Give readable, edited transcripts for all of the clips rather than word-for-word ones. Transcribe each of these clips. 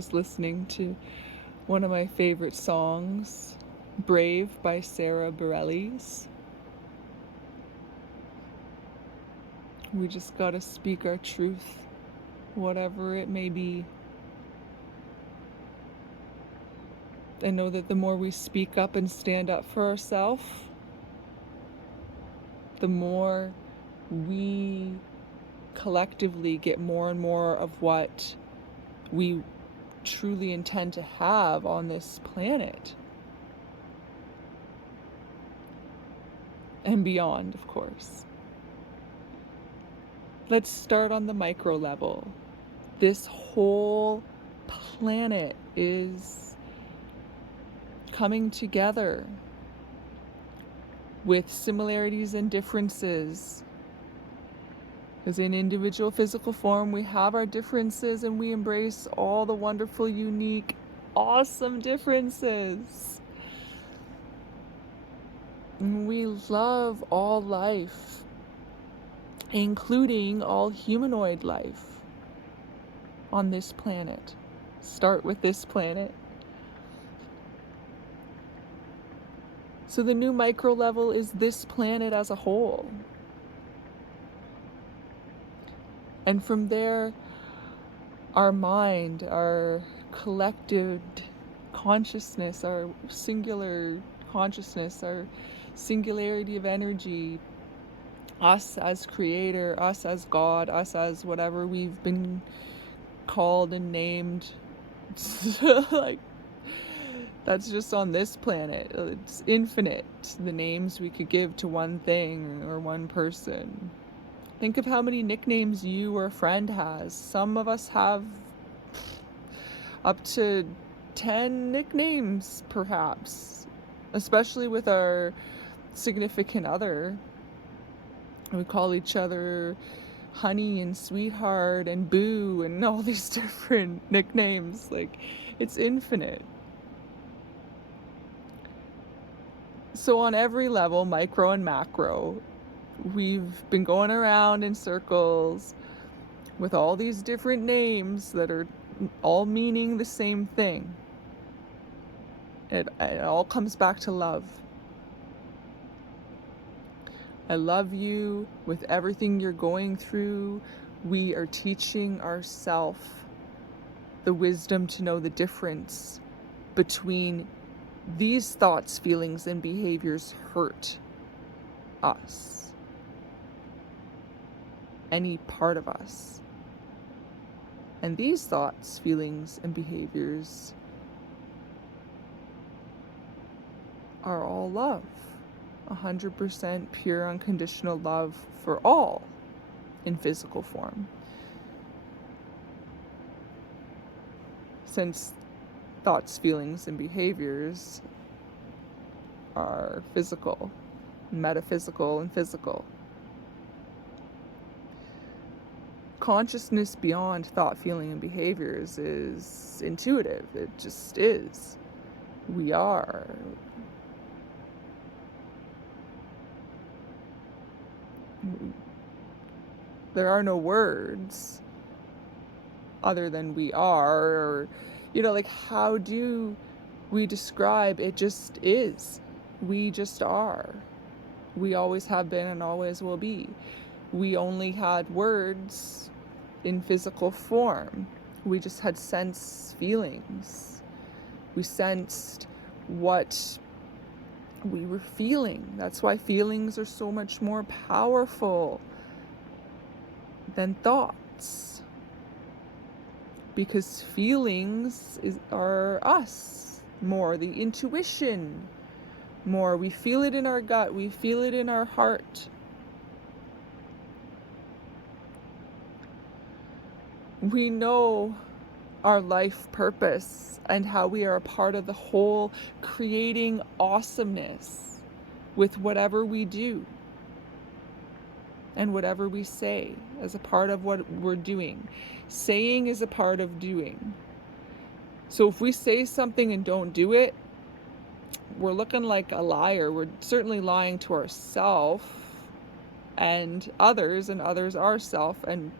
Was listening to one of my favorite songs, Brave by Sarah Bareilles. We just gotta speak our truth, whatever it may be. I know that the more we speak up and stand up for ourselves, the more we collectively get more and more of what we truly intend to have on this planet. And beyond, of course. Let's start on the micro level. This whole planet is coming together with similarities and differences. As in individual physical form, we have our differences and we embrace all the wonderful, unique, awesome differences. And we love all life, including all humanoid life on this planet. Start with this planet. So the new micro level is this planet as a whole. And from there, our mind, our collective consciousness, our singular consciousness, our singularity of energy, us as creator, us as God, us as whatever we've been called and named. Like, that's just on this planet. It's infinite, the names we could give to one thing or one person. Think of how many nicknames you or a friend has. Some of us have up to 10 nicknames, perhaps, especially with our significant other. We call each other honey and sweetheart and boo and all these different nicknames. Like, it's infinite. So on every level, micro and macro, we've been going around in circles with all these different names that are all meaning the same thing. It all comes back to love. I love you with everything you're going through. We are teaching ourselves the wisdom to know the difference between these thoughts, feelings, and behaviors hurt us, any part of us. And these thoughts, feelings, and behaviors are all love. 100% pure unconditional love for all in physical form. Since thoughts, feelings, and behaviors are physical, metaphysical, and physical. Consciousness beyond thought, feeling, and behaviors is intuitive. It just is. We are. There are no words other than we are, or, like, how do we describe it? Just is. We just are. We always have been and always will be. We only had words in physical form. We just had sense feelings. We sensed what we were feeling. That's why feelings are so much more powerful than thoughts. Because feelings are us more, the intuition more. We feel it in our gut. We feel it in our heart. We know our life purpose and how we are a part of the whole, creating awesomeness with whatever we do and whatever we say as a part of what we're doing. Saying is a part of doing. So if we say something and don't do it, we're looking like a liar. We're certainly lying to ourselves and others ourselves, and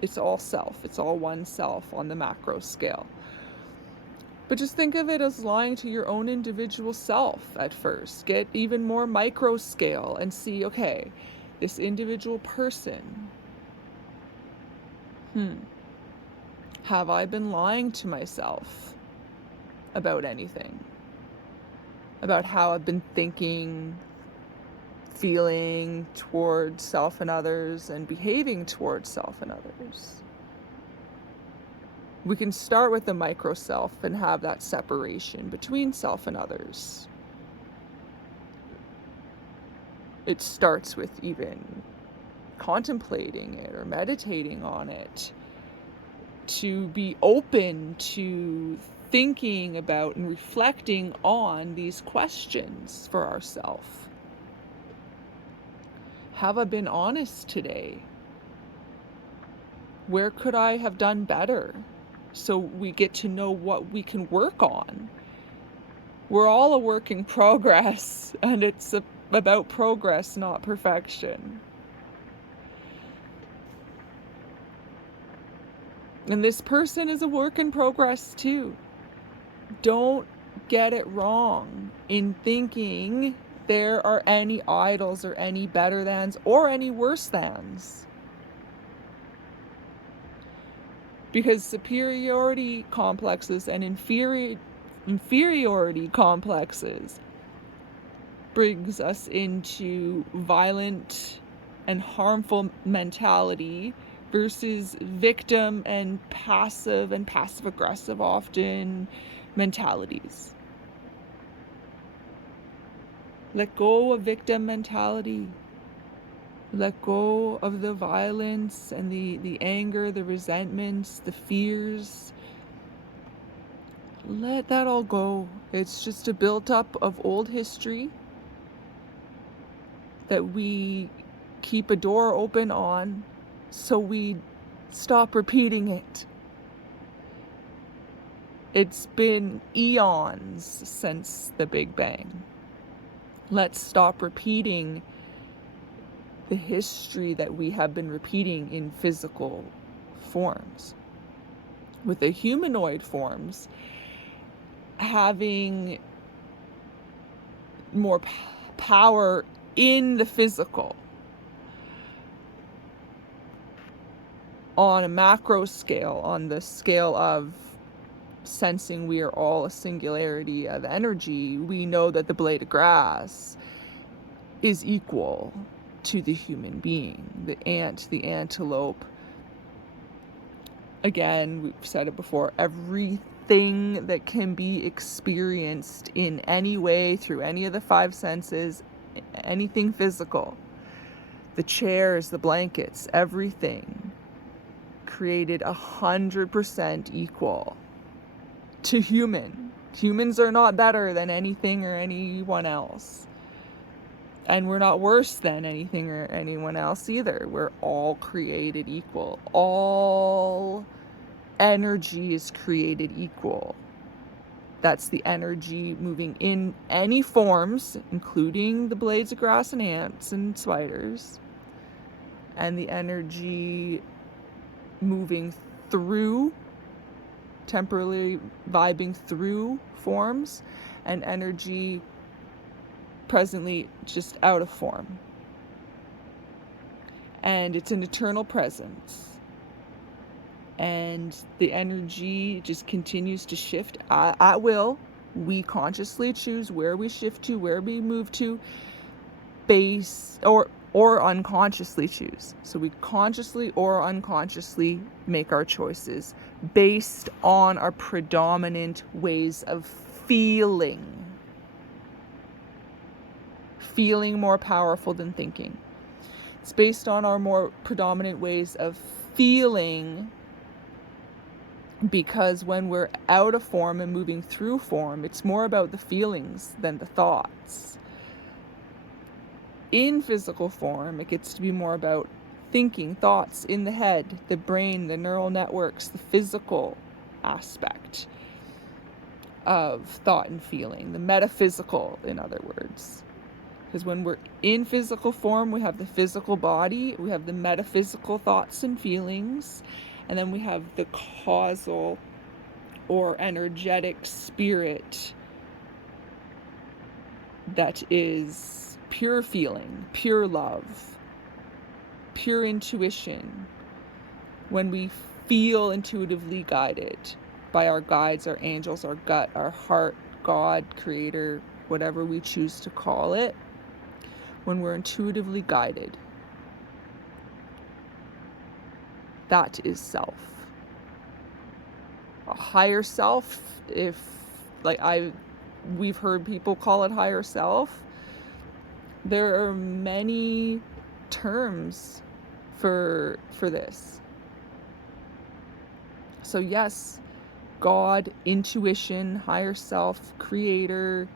It's all self. It's all one self on the macro scale. But just think of it as lying to your own individual self at first. Get even more micro scale and see, okay, this individual person, have I been lying to myself about anything? About how I've been thinking, feeling towards self and others, and behaving towards self and others? We can start with the micro self and have that separation between self and others. It starts with even contemplating it or meditating on it, to be open to thinking about and reflecting on these questions for ourselves. Have I been honest today? Where could I have done better? So we get to know what we can work on. We're all a work in progress, and it's about progress, not perfection. And this person is a work in progress too. Don't get it wrong in thinking there are any idols or any better thans or any worse thans. Because superiority complexes and inferiority complexes brings us into violent and harmful mentality versus victim and passive aggressive often mentalities. Let go of victim mentality. Let go of the violence and the anger, the resentments, the fears. Let that all go. It's just a built-up of old history that we keep a door open on so we stop repeating it. It's been eons since the Big Bang. Let's stop repeating the history that we have been repeating in physical forms. With the humanoid forms having more power in the physical. On a macro scale, on the scale of sensing we are all a singularity of energy, we know that the blade of grass is equal to the human being, the ant, the antelope. Again, we've said it before, everything that can be experienced in any way through any of the five senses, anything physical, the chairs, the blankets, everything created 100% equal to human. Humans are not better than anything or anyone else. And we're not worse than anything or anyone else either. We're all created equal. All energy is created equal. That's the energy moving in any forms, including the blades of grass and ants and spiders. And the energy moving through, temporarily vibing through forms, and energy presently just out of form. And it's an eternal presence. And the energy just continues to shift at will. We consciously choose where we shift to, where we move to, or unconsciously choose. So we consciously or unconsciously make our choices based on our predominant ways of feeling. Feeling more powerful than thinking. It's based on our more predominant ways of feeling, because when we're out of form and moving through form, it's more about the feelings than the thoughts. In physical form, it gets to be more about thinking, thoughts in the head, the brain, the neural networks, the physical aspect of thought and feeling, the metaphysical, in other words. Because when we're in physical form, we have the physical body, we have the metaphysical thoughts and feelings, and then we have the causal or energetic spirit that is pure feeling, pure love, pure intuition. When we feel intuitively guided by our guides, our angels, our gut, our heart, God, creator, whatever we choose to call it, when we're intuitively guided, that is self. A higher self, if we've heard people call it higher self, there are many terms for this. So yes, God, intuition, higher self, creator,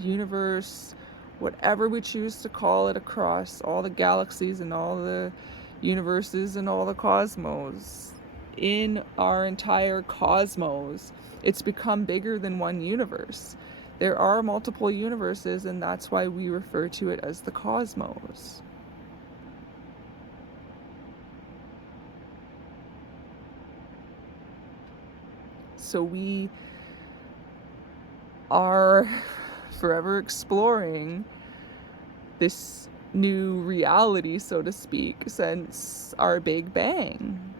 universe, whatever we choose to call it, across all the galaxies and all the universes and all the cosmos. In our entire cosmos, it's become bigger than one universe. There are multiple universes, and that's why we refer to it as the cosmos. So we are forever exploring this new reality, so to speak, since our Big Bang.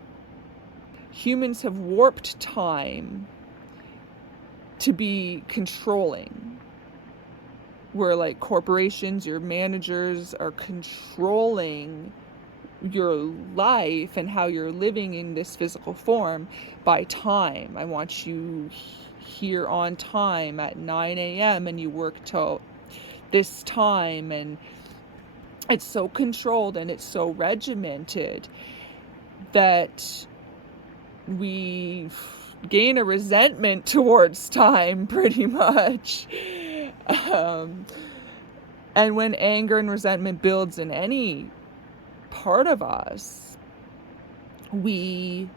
Humans have warped time to be controlling. Where like corporations, your managers are controlling your life and how you're living in this physical form by time. I want you here on time at 9 a.m. and you work till this time, and it's so controlled and it's so regimented that we gain a resentment towards time, pretty much. And when anger and resentment builds in any part of us, we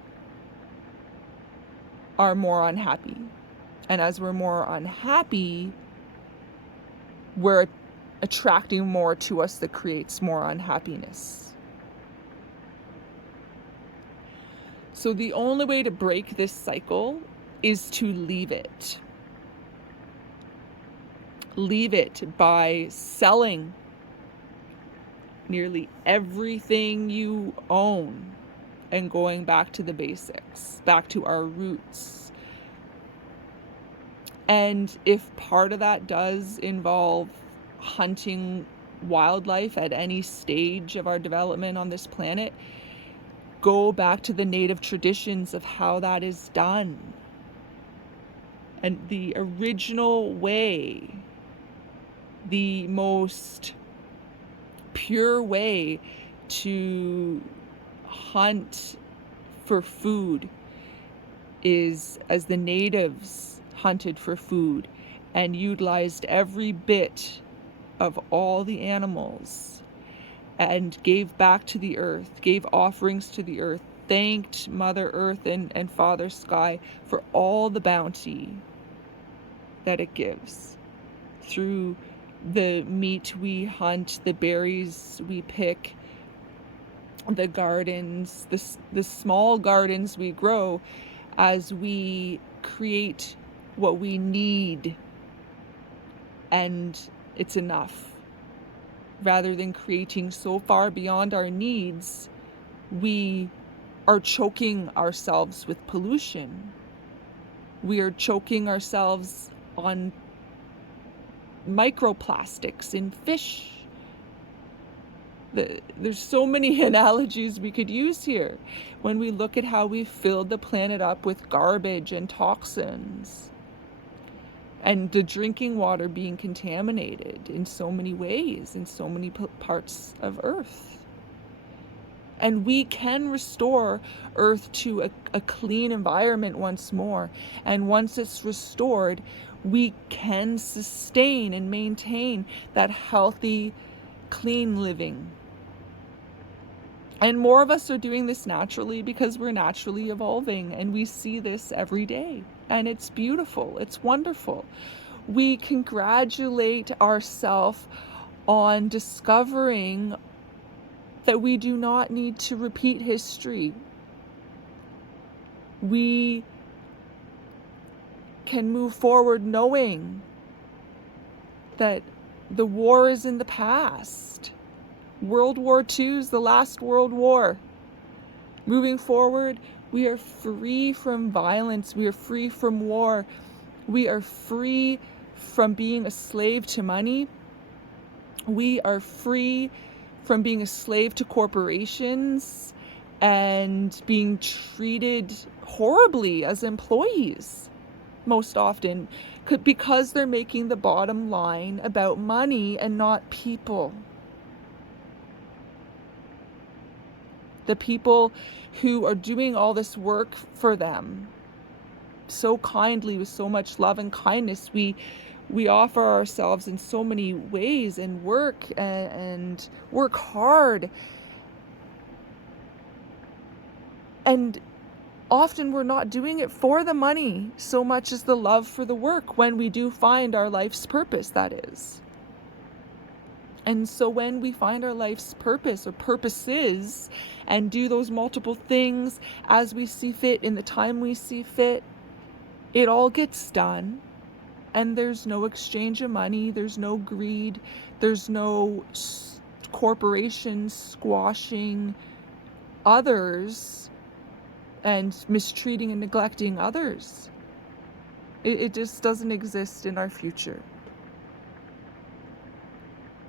are more unhappy. And as we're more unhappy, we're attracting more to us that creates more unhappiness. So the only way to break this cycle is to leave it. Leave it by selling nearly everything you own and going back to the basics, back to our roots. And if part of that does involve hunting wildlife at any stage of our development on this planet, go back to the native traditions of how that is done. And the original way, the most pure way to hunt for food is as the natives hunted for food and utilized every bit of all the animals and gave back to the earth, gave offerings to the earth, thanked Mother Earth and Father Sky for all the bounty that it gives through the meat we hunt, the berries we pick, the gardens, the small gardens we grow, as we create what we need, and it's enough. Rather than creating so far beyond our needs, we are choking ourselves with pollution. We are choking ourselves on microplastics in fish. There's so many analogies we could use here when we look at how we filled the planet up with garbage and toxins, and the drinking water being contaminated in so many ways, in so many parts of Earth. And we can restore Earth to a clean environment once more. And once it's restored, we can sustain and maintain that healthy, clean living. And more of us are doing this naturally because we're naturally evolving, and we see this every day. And it's beautiful. It's wonderful. We congratulate ourselves on discovering that we do not need to repeat history. We can move forward knowing that the war is in the past. World War II is the last World War. Moving forward, we are free from violence. We are free from war. We are free from being a slave to money. We are free from being a slave to corporations and being treated horribly as employees most often because they're making the bottom line about money and not people. The people who are doing all this work for them so kindly, with so much love and kindness. We offer ourselves in so many ways and work hard. And often we're not doing it for the money so much as the love for the work, when we do find our life's purpose, that is. And so when we find our life's purpose or purposes and do those multiple things as we see fit in the time we see fit, it all gets done. And there's no exchange of money, there's no greed, there's no corporations squashing others and mistreating and neglecting others. It just doesn't exist in our future.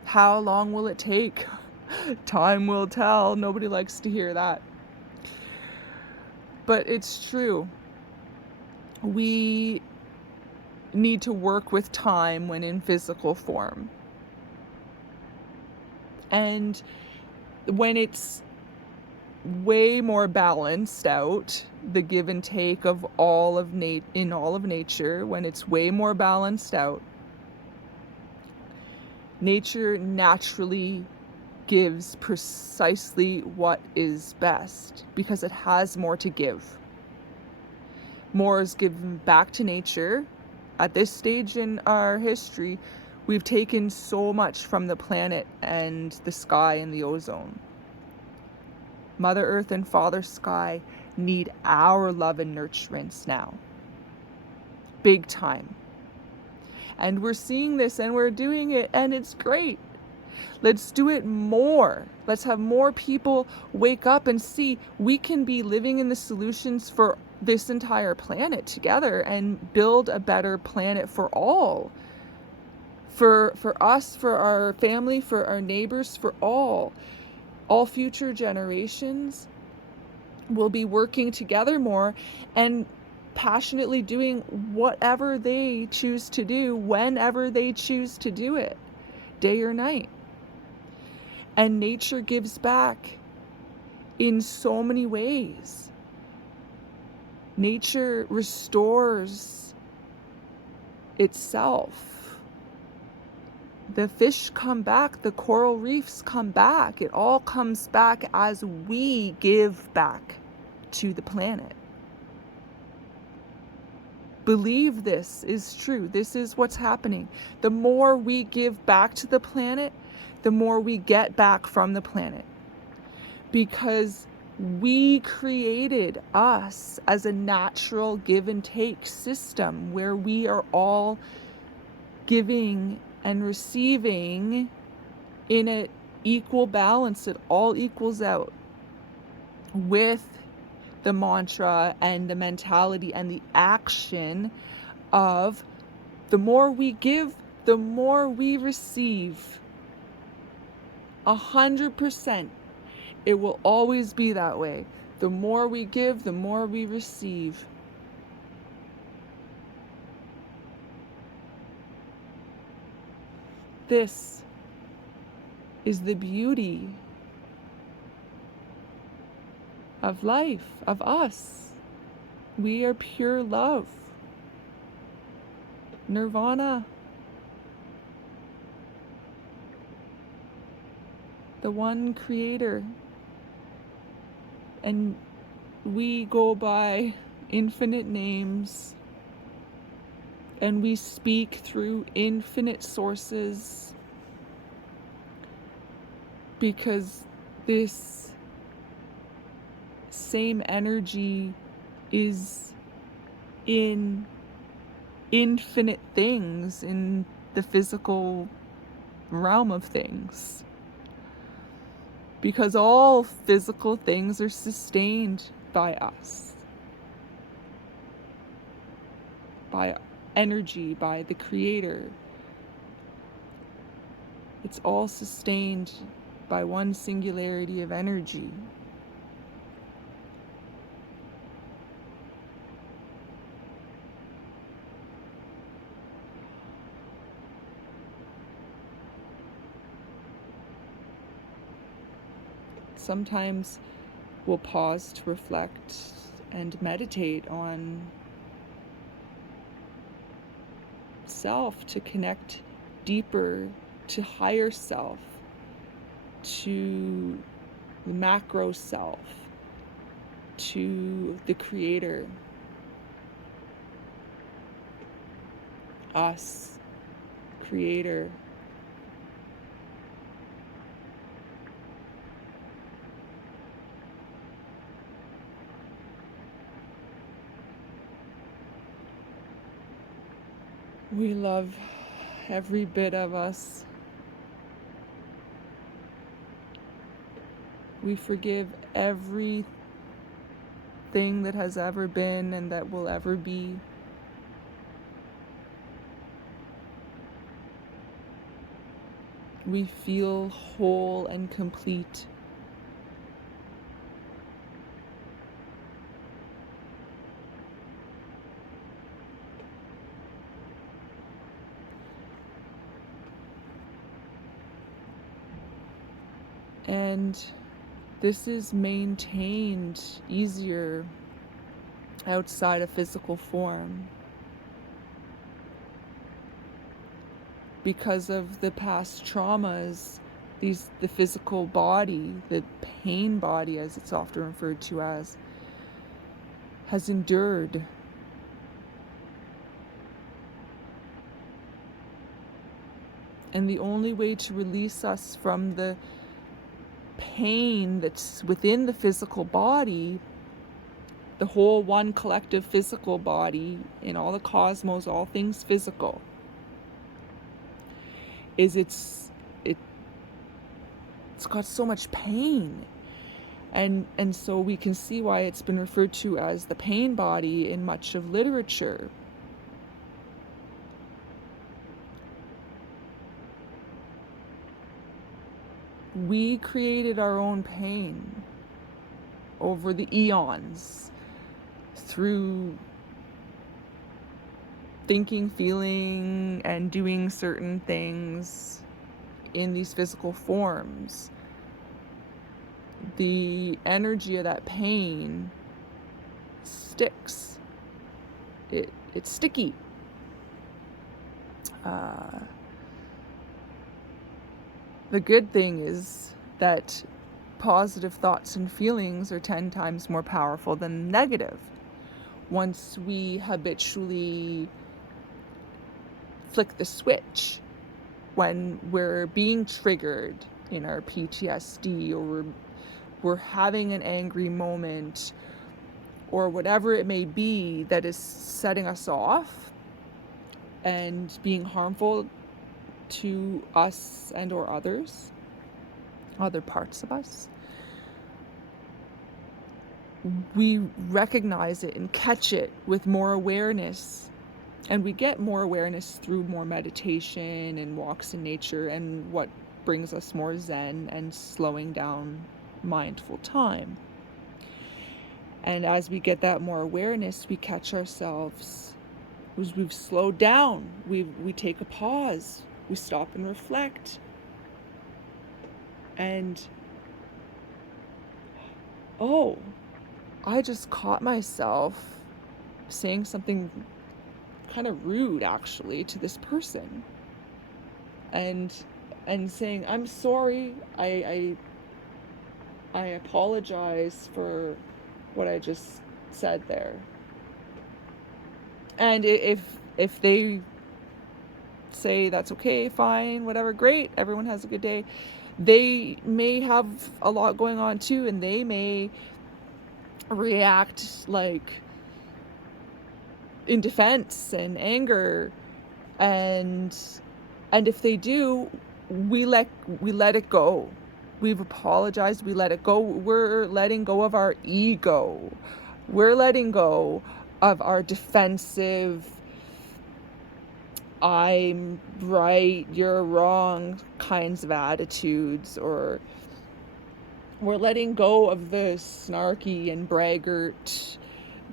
How long will it take? Time will tell. Nobody likes to hear that. But it's true. We need to work with time when in physical form. And when it's way more balanced out, the give and take of all of nature, when it's way more balanced out, nature naturally gives precisely what is best because it has more to give. More is given back to nature. At this stage in our history, we've taken so much from the planet and the sky and the ozone. Mother Earth and Father Sky need our love and nurturance now. Big time. And we're seeing this and we're doing it, and it's great. Let's do it more. Let's have more people wake up and see we can be living in the solutions for this entire planet together and build a better planet for all. For us, for our family, for our neighbors, for all. All future generations will be working together more and passionately doing whatever they choose to do, whenever they choose to do it, day or night. And nature gives back in so many ways. Nature restores itself. The fish come back, the coral reefs come back. It all comes back as we give back to the planet. Believe this is true. This is what's happening. The more we give back to the planet, the more we get back from the planet. Because we created us as a natural give and take system where we are all giving and receiving in an equal balance. It all equals out with the mantra and the mentality and the action of the more we give, the more we receive. 100%. It will always be that way. The more we give, the more we receive. This is the beauty of life, of us. We are pure love. Nirvana. The one creator. And we go by infinite names. And we speak through infinite sources. because this same energy is in infinite things in the physical realm of things. Because all physical things are sustained by us, by energy, by the Creator. It's all sustained by one singularity of energy. Sometimes we'll pause to reflect and meditate on self, to connect deeper to higher self, to the macro self, to the Creator, us, Creator. We love every bit of us. We forgive everything that has ever been and that will ever be. We feel whole and complete. And this is maintained easier outside of physical form because of the past traumas. The physical body, the pain body as it's often referred to as, has endured. And the only way to release us from the pain that's within the physical body, the whole one collective physical body in all the cosmos, all things physical, is it's got so much pain. And so we can see why it's been referred to as the pain body in much of literature. We created our own pain over the eons through thinking, feeling, and doing certain things in these physical forms. The energy of that pain sticks. It's sticky. The good thing is that positive thoughts and feelings are 10 times more powerful than negative. Once we habitually flick the switch when we're being triggered in our PTSD, or we're having an angry moment, or whatever it may be that is setting us off and being harmful to us and or others, other parts of us, we recognize it and catch it with more awareness. And we get more awareness through more meditation and walks in nature, and what brings us more zen and slowing down mindful time. And as we get that more awareness, we catch ourselves. As we've slowed down, we take a pause, we stop and reflect. And, oh, I just caught myself saying something kind of rude, actually, to this person. And saying, I'm sorry, I apologize for what I just said there. And if they say that's okay, fine, whatever, great, everyone has a good day. they may have a lot going on too, and they may react like in defense and anger, and if they do, we let it go. We've apologized, we let it go. We're letting go of our ego. We're letting go of our defensive, I'm right, you're wrong kinds of attitudes, or we're letting go of the snarky and braggart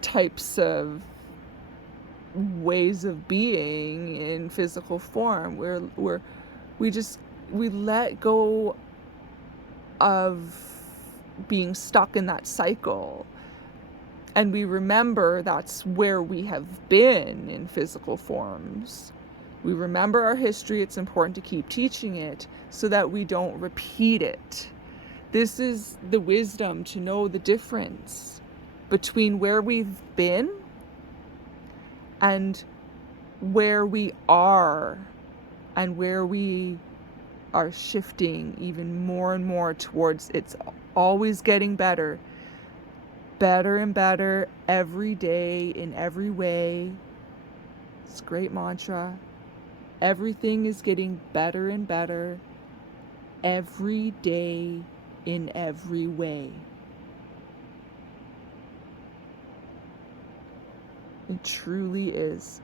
types of ways of being in physical form. We let go of being stuck in that cycle, and we remember that's where we have been in physical forms. We remember our history. It's important to keep teaching it so that we don't repeat it. This is the wisdom, to know the difference between where we've been and where we are, and where we are shifting even more and more towards it's always getting better and better every day in every way. It's a great mantra. Everything is getting better and better every day in every way. It truly is.